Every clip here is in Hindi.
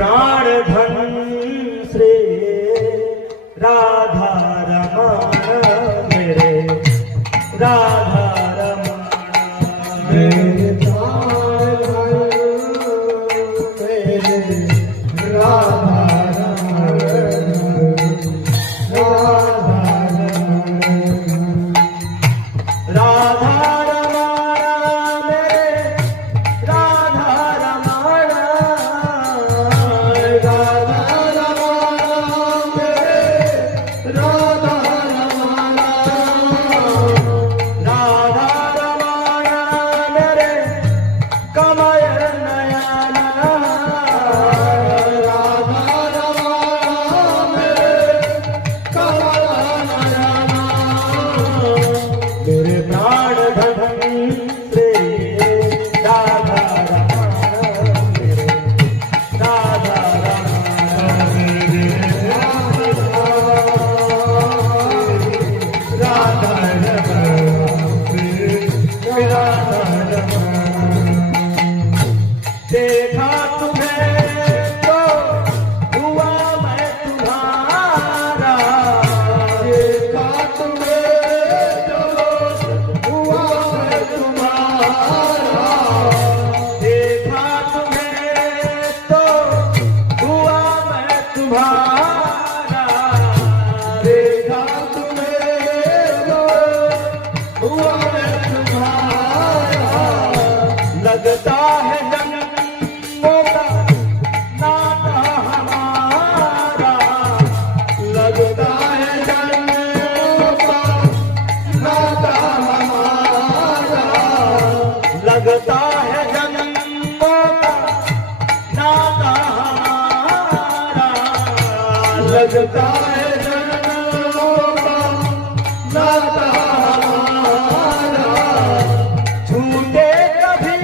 प्राण धन श्री राधा रमण मेरे राधा रमण मेरे प्राण धन मेरे राधा देखा तुम्हें तो हुआ मैं तुम्हारा देखा तुम्हें तो हुआ मैं तुम्हारा देखा तुम्हें तो हुआ मैं तुम्हारा देखा तुम्हें तो हुआ मैं तुम्हारा लगता है लगता है जन्मों का नाता हमारा लगता है जन्मों का नाता हमारा छूटे कभी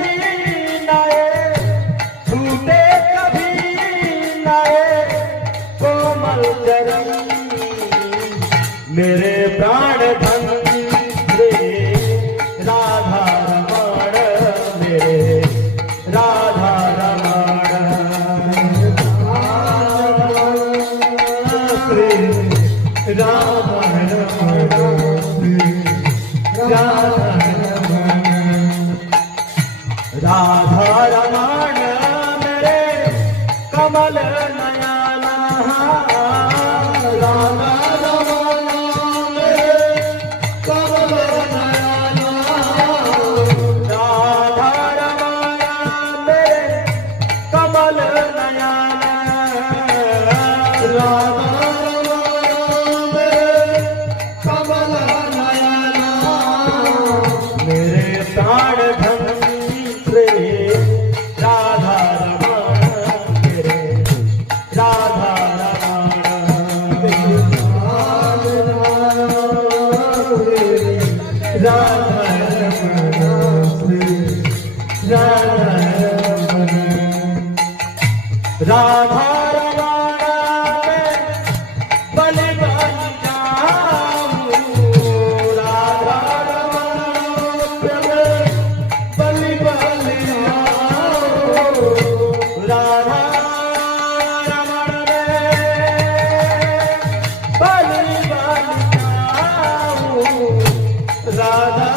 नए छूटे कभी नए कोमल चरण मेरे प्राण धन राधा रमण मेरे कमल नयना राधा रमण मेरे कमल नयना राधा रमण मेरे कमल नयना राधा रमण मेरे कमल नयना मेरे प्राण धन राधा रमण मेरे राधा रमण राधा रमण राधा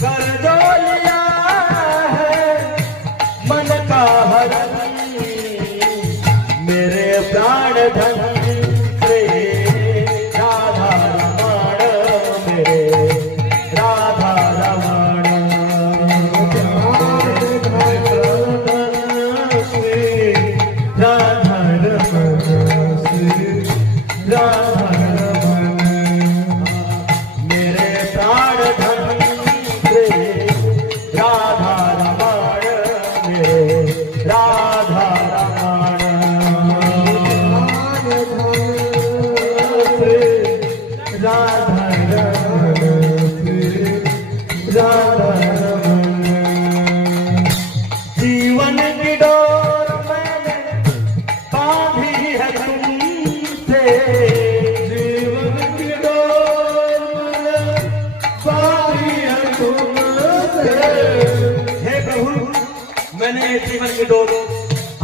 कर जो लिया तुमसे। हे प्रभु, मैंने जीवन की डोर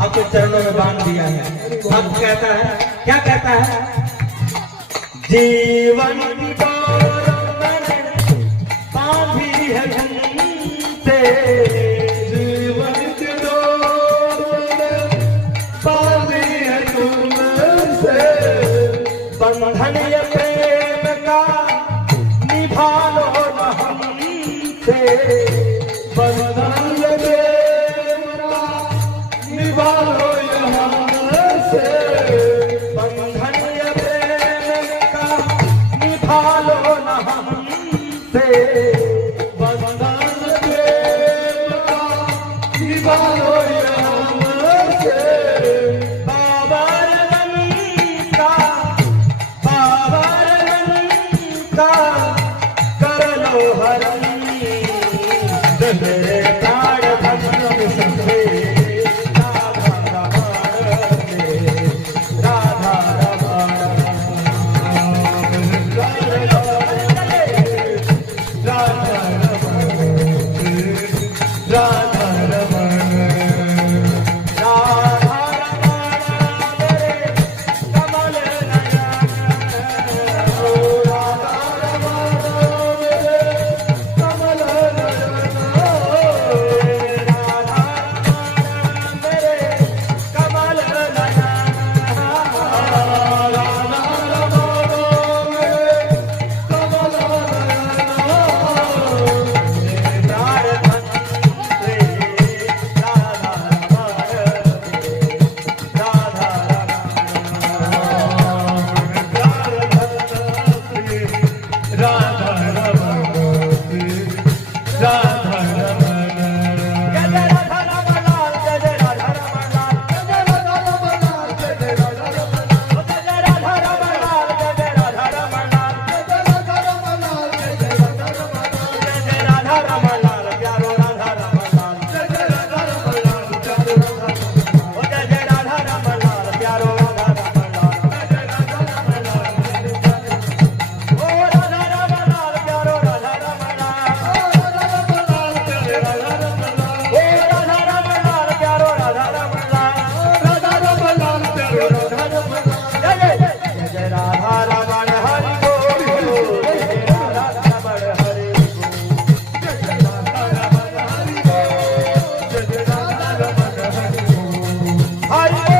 आपके चरणों में बांध दिया है। अब कहता है, क्या कहता है? जीवन की डोर मैंने बांधी है तुमसे। जीवन की डोर मैंने बांधी है तुमसे। बंधन ये प्रेम का निभा लो न हमसे। बंधन ये प्रेम का निभा लो न हमसे। बंधन ये प्रेम का निभा लो न हमसे। बंधन प्रेम का निभा लो न हमसे। बाबर का कर लो हरण मेरे प्राण भस्म से। राधा रमण राधा रमण राधा रमण राधा रमण कमल राधा रमण राधा रमण जय राधा रमण जय राधा रमण जय राधा रमण जय राधा रमण जय राधा रमण जय राधा रमण जय राधा रमण जय राधा रमण जय राधा रमण प्यारो राधा रमण जय राधा रमण प्यारो राधा रमण जय राधा रमण प्यारो राधा रमण जय राधा रमण Hare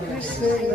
Krishna